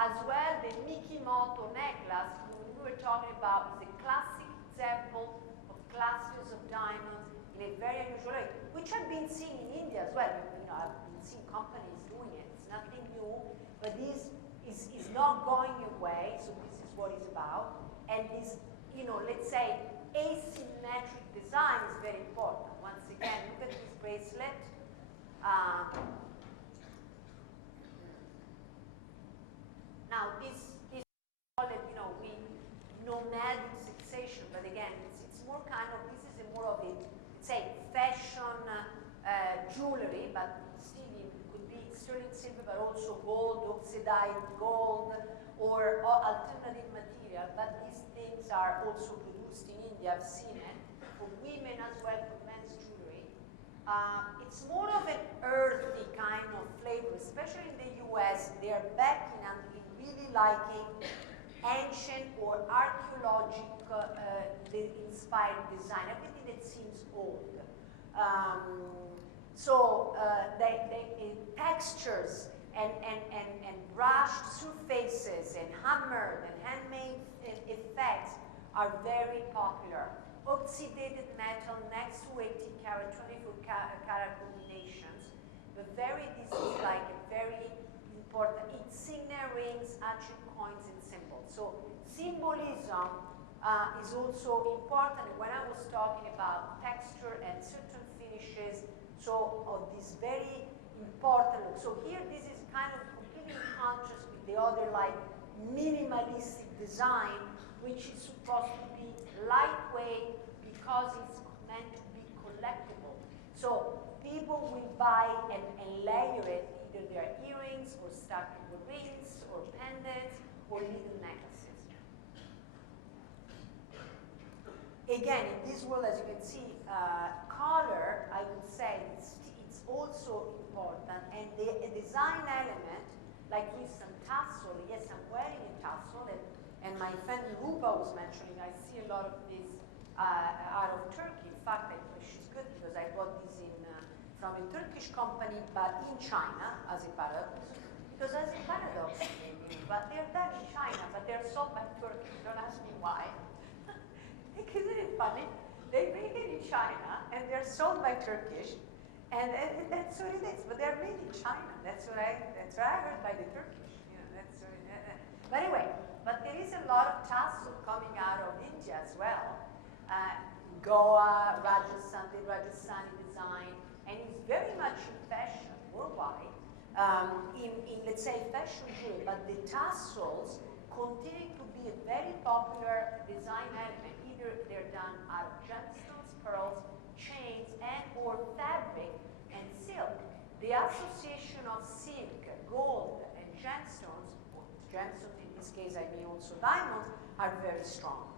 As well, the Mikimoto necklace, we were talking about, is a classic example of clusters of diamonds in a very unusual way, which I've been seeing in India as well. You know, I've been seeing companies doing it. It's nothing new, but this is not going away, so this is what it's about. And this, you know, let's say, asymmetric design is very important. Once again, look at this bracelet. Now, this call it, you know, nomadic succession, but again, it's more kind of, this is more of a, let's say, fashion jewelry, but still it could be sterling silver, but also gold, oxidized gold, or alternative material. But these things are also produced in India. I've seen it for women as well, for men's jewelry. It's more of an earthy kind of flavor, especially in the US. They are backing and really liking ancient or archaeological inspired design, everything that seems old. The textures and brushed surfaces and hammered and handmade effects are very popular. Oxidated metal next to 18 karat, 24 karat combinations, but this is like a very important insignia, rings, ancient coins, and symbols. So symbolism is also important. When I was talking about texture and certain finishes, so of this very important look. So here, this is kind of completely in contrast with the other like minimalistic design, which is supposed to be lightweight because it's meant to be collectible. So people will buy and layer it, either their earrings or stuck with rings or pendants or little necklaces. Again, in this world, as you can see, color, I would say, it's also important, and the design element, like with some tassel, yes, I'm wearing a tassel, and my friend Rupa was mentioning, I see a lot of this out of Turkey. In fact, she's good because I bought this from a Turkish company, but in China, as a paradox. Because as a paradox, but they're done in China, but they're sold by Turkey. Don't ask me why. Isn't it funny? They make it in China, and they're sold by Turkish, and that's what it is. But they're made in China. That's what I heard by the Turkish. You know, that's what but anyway, but there is a lot of tassel coming out of India as well. Goa, Rajasthan, the Rajasthani design, and it's very much in fashion worldwide. In let's say fashion jewelry, but the tassels continue to be a very popular design element. Either they're done out of gemstones, pearls, chains, and or fabric and silk. The association of silk, gold, and gemstones in this case I mean also diamonds, are very strong.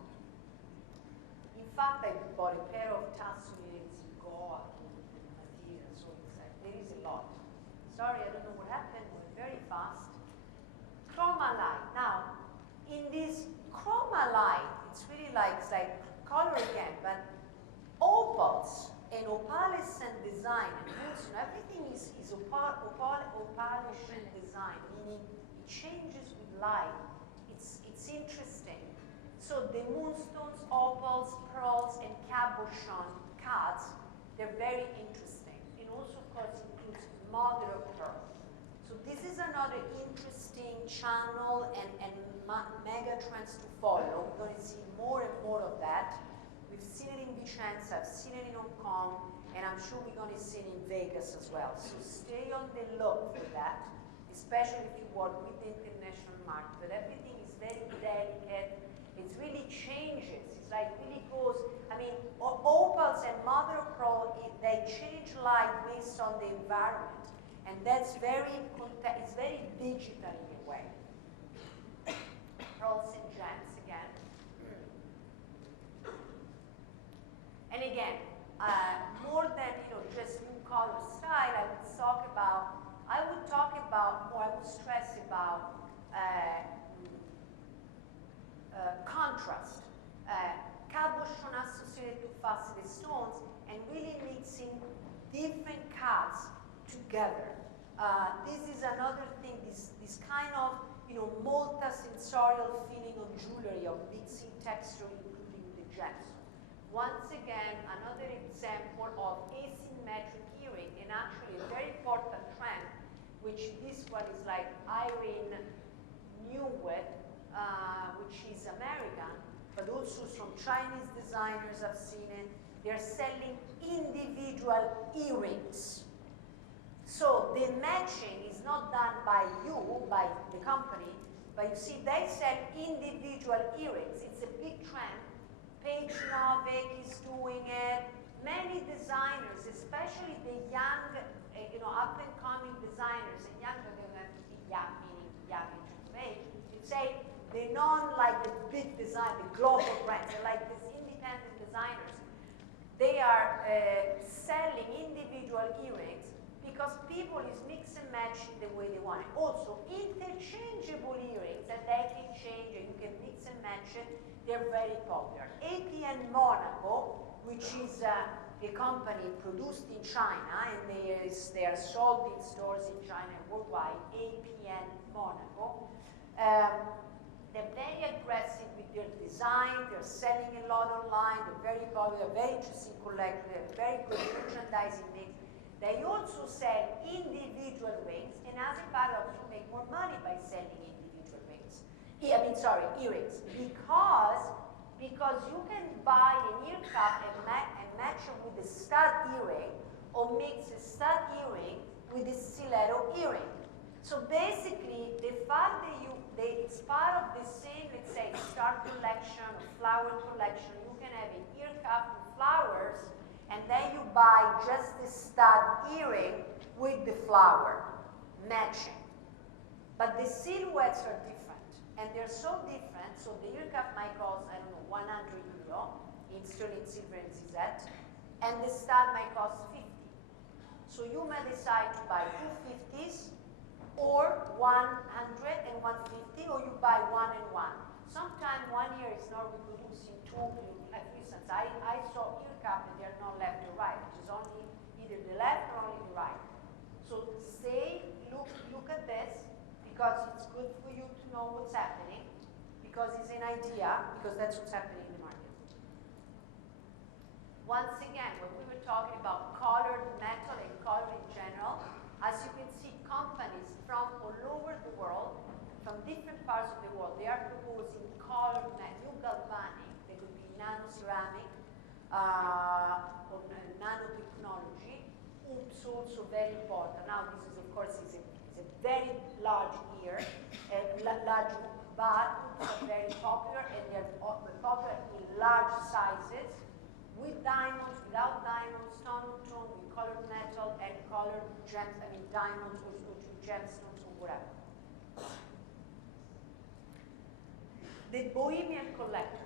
In fact, I bought a pair of tassel earrings in Goa material, so it's like, there is a lot. Sorry, I don't know what happened, we're very fast. Chroma-light. Now, in this chroma-light, it's really like, it's like color again, but opals and opalescent design, and everything is opalescent design, meaning it changes with light. It's interesting. So the moonstones, opals, pearls, and cabochon cards, they're very interesting. And also, of course, includes mother of pearl. So this is another interesting channel and mega trends to follow. We're going to see more and more of that. We've seen it in Vicenza, I've seen it in Hong Kong, and I'm sure we're going to see it in Vegas as well. So stay on the look for that, especially if you work with the international market. But everything is very delicate. It really changes. It's like really goes, I mean, opals and mother of pearl, they change light based on the environment. And that's it's very digital in a way. Pearls and gems again. And again, more than just new color style, I would talk about, or I would stress about contrast. Cabochon associated to faceted stones, and really mixing different cuts together. This is another thing, this kind of multi-sensorial feeling of jewelry, of mixing texture, including the gems. Once again, another example of asymmetric earring, and actually a very important trend, which this one is like Irene Newett, which is American, but also some Chinese designers have seen it. They're selling individual earrings. So the matching is not done by you, by the company, but you see they sell individual earrings. It's a big trend. Paige Novick is doing it. Many designers, especially the young, up-and-coming designers, and young, they don't have to be young, meaning young in terms of age, you'd say they're not like the big design, the global brands, they're like these independent designers. They are selling individual earrings because people is mix and match the way they want it. Also, interchangeable earrings that they can change and you can mix and match it, they're very popular. APN Monaco, which is a company produced in China, and they are sold in stores in China and worldwide, APN Monaco. They're very aggressive with their design, they're selling a lot online, they're very popular, very interesting collector, they have very good merchandising mix. They also sell individual rings, and as a paradox, you make more money by selling individual rings. Earrings, because you can buy an ear cuff and match it with a stud earring, or mix a stud earring with a stiletto earring. So basically, the fact that it's part of the same, let's say, star collection or flower collection, you can have an ear cuff with flowers, and then you buy just the stud earring with the flower, matching. But the silhouettes are different, and they're so different, so the ear cuff might cost, I don't know, 100 euro in sterling silver and ZZ, and the stud might cost 50. So you may decide to buy 250s, or 100 and 150, or you buy one and one. Sometimes 1 year is not reproducing two. Like for instance, I saw ear cuff and they're not left or right, which is only either the left or only the right. So look at this, because it's good for you to know what's happening, because it's an idea, because that's what's happening in the market. Once again, when we were talking about colored metal and color in general, as you can see, companies from all over the world, from different parts of the world, they are proposing colored metal, new galvanic. They could be nano-ceramic or nanotechnology. Oops, also very important. Now, this is, of course, is a very large ear, large, but oops are very popular, and they're popular in large sizes, with diamonds, without diamonds, tone-to-tone, with colored metal and colored gems, diamonds or gemstones or whatever. The Bohemian collector.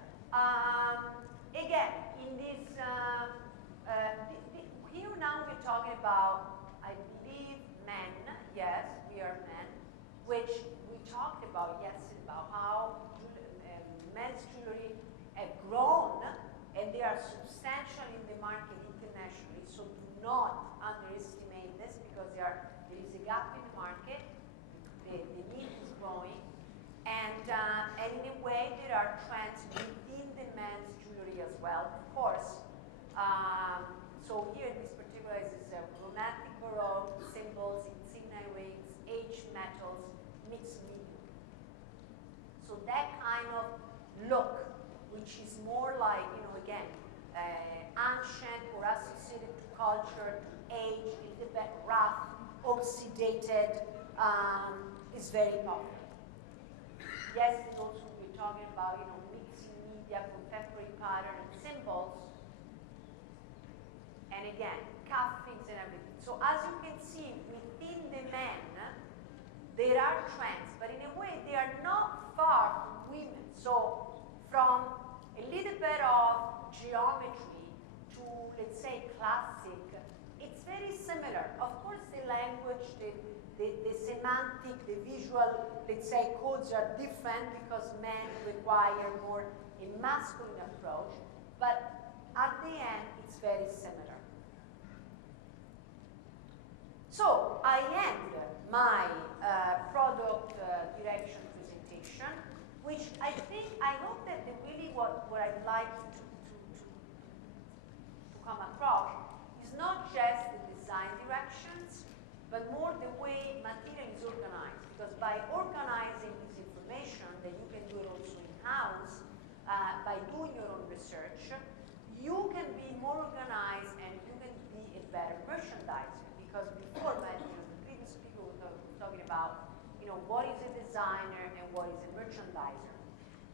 Again, in this, here now we're talking about, I believe, men. Yes, we are men, which we talked about yesterday, about how men's jewelry have grown, and they are substantial in the market internationally, so do not underestimate this, because there is a gap in the market, the need is growing, and in a way there are trends within the men's jewelry as well, of course. So here this particular is romantic baroque symbols, insignia rings, aged metals, mixed medium. So that kind of look, which is more like, again, ancient or associated to culture, to age, a little bit rough, oxidated, is very popular. Yes, it's also we're talking about, mixing media, contemporary pattern and symbols, and again, cuffings and everything. So as you can see, within the men, there are trends, but in a way, they are not far from women. So from a little bit of geometry to, let's say, classic, it's very similar. Of course, the language, the semantic, the visual, let's say, codes are different, because men require more a masculine approach, but at the end, it's very similar. So I end my product direction presentation which I hope that really what I'd like to come across is not just the design directions, but more the way material is organized. Because by organizing this information, that you can do it also in-house, by doing your own research, you can be more organized and you can be a better merchandiser. Because before, the previous speaker was talking about, what is a designer and what is a merchandiser.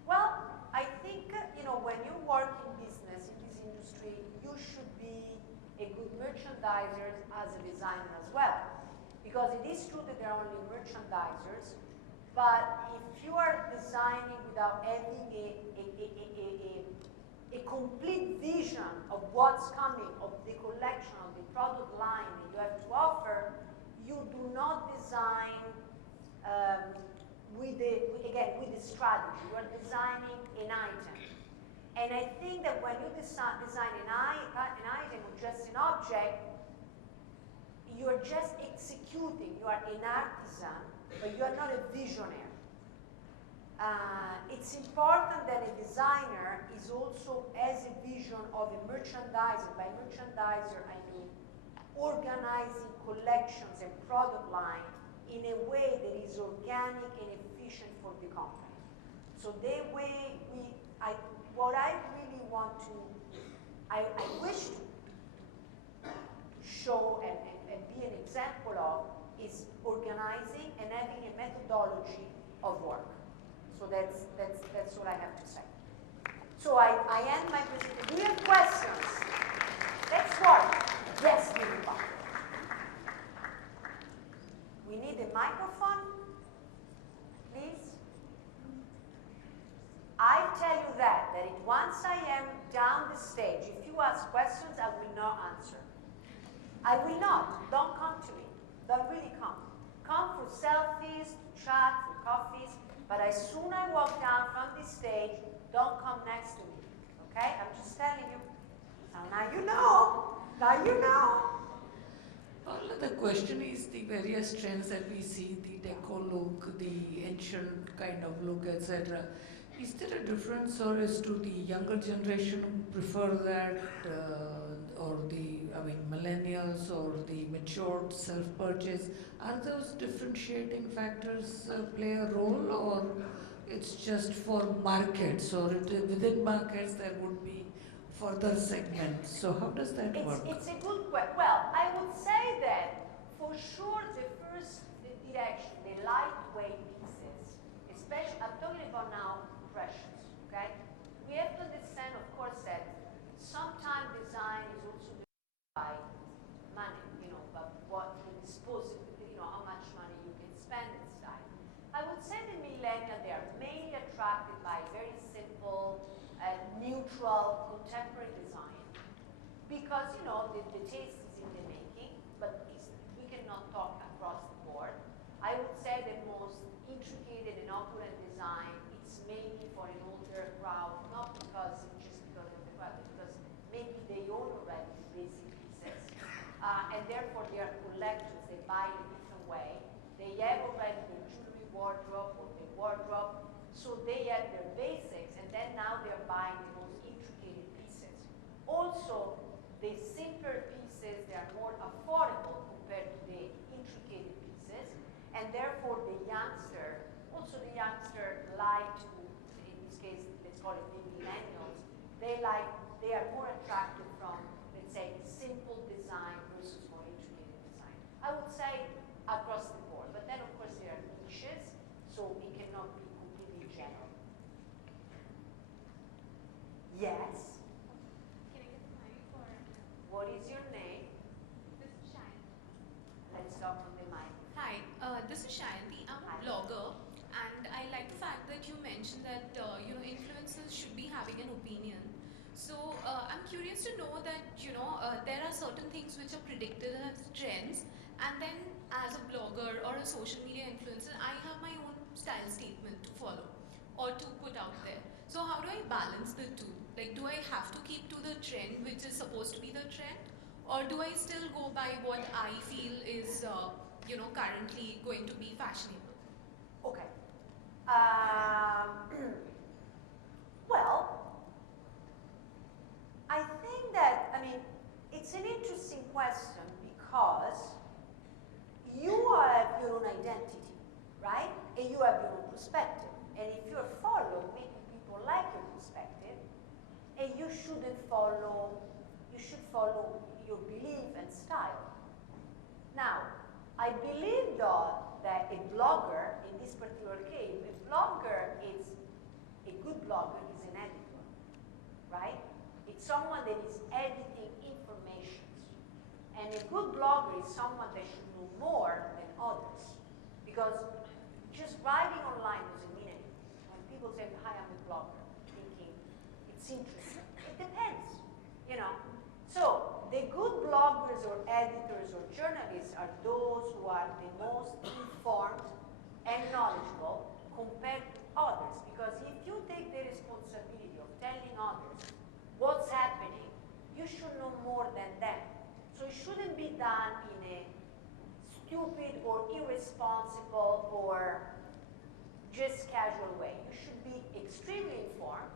Well, I think, when you work in business, in this industry, you should be a good merchandiser as a designer as well. Because it is true that there are only merchandisers, but if you are designing without having a complete vision of what's coming, of the collection, of the product line that you have to offer, you do not design with the strategy. You are designing an item. And I think that when you design an item or just an object, you are just executing. You are an artisan, but you are not a visionary. It's important that a designer is also has a vision of a merchandiser. By merchandiser, I mean organizing collections and product line in a way that is organic and efficient for the company. So the way what I really want to, I wish to show and be an example of is organizing and having a methodology of work. So that's what I have to say. So I end my presentation. Do you have questions? Let's work. Yes, Lilipa. We need a microphone, please. I tell you that once I am down the stage, if you ask questions, I will not answer. I will not. Don't come to me. Don't really come. Come for selfies, to chat, for coffees, but as soon as I walk down from this stage, don't come next to me. Okay? I'm just telling you. So now you know. Now you know. Well, the question is the various trends that we see, the deco look, the ancient kind of look, etc. Is there a difference, or is to the younger generation prefer that, or millennials or the matured self-purchase? Are those differentiating factors play a role, or it's just for markets, or within markets there would be further segments? So how does that work? It's a good question. Well, I would say that for sure the first direction, the lightweight pieces, especially, I'm talking about now precious, okay? We have to understand, of course, that sometimes design is also driven by money, but what you dispose, how much money you can spend in style. I would say the millennials, they are mainly attracted by very simple, neutral, contemporary design. Because, the taste is in the making, but we cannot talk across the board. I would say the most intricate and opulent design, it's mainly for an older crowd, not just because of the crowd, but because maybe they own already the basic pieces, and therefore they are collectors, they buy in a different way. They have already their jewelry wardrobe or their wardrobe, so they have their basics, and then now they're buying the most intricate pieces. Also, the simpler pieces, they are more affordable compared to the intricate pieces, and therefore the youngster like to, in this case, let's call it the millennials, they are more attracted from, let's say, simple design versus more intricate design. I would say across the board, but then of course there are niches, so it cannot be completely general. Yes? Can I get the mic or? What is your name? This is Shayanti. Let's talk on the mic. Hi, this is Shayanti. I'm a blogger, and I like the fact that you mentioned that influencers should be having an opinion. So I'm curious to know that there are certain things which are predicted as trends, and then as a blogger or a social media influencer, I have my own style statement to follow or to put out there. So how do I balance the two? Like, do I have to keep to the trend which is supposed to be the trend, or do I still go by what I feel is currently going to be fashionable? Okay. question because you have your own identity, right? And you have your own perspective. And if you're followed, maybe people like your perspective, and you should follow your belief and style. Now, I believe though that a blogger, in this particular case, a good blogger is an editor, right? It's someone that is editing information. And a good blogger is someone that should know more than others. Because just writing online doesn't mean anything. When people say, hi, I'm a blogger, thinking it's interesting. It depends, you know. So the good bloggers or editors or journalists are those who are the most informed and knowledgeable compared to others. Because if you take the responsibility of telling others what's happening, you should know more than them. So it shouldn't be done in a stupid or irresponsible or just casual way. You should be extremely informed.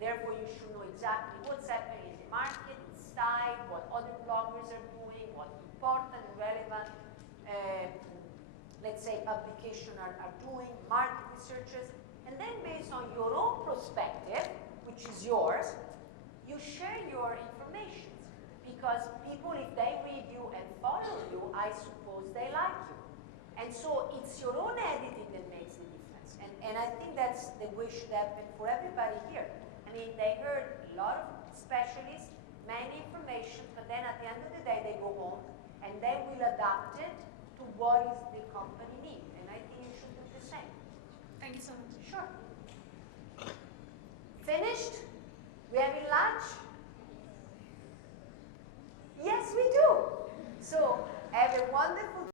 Therefore, you should know exactly what's happening in the market, in style, what other bloggers are doing, what important and relevant, let's say, publications are doing, market researchers. And then based on your own perspective, which is yours, you share your information. Because people, if they read you and follow you, I suppose they like you. And so it's your own editing that makes the difference. And I think that's the way it should happen for everybody here. I mean, they heard a lot of specialists, many information, but then at the end of the day, they go home and they will adapt it to what is the company need. And I think you should do the same. Thank you so much. Sure. Finished? We having lunch? Yes, we do. So have a wonderful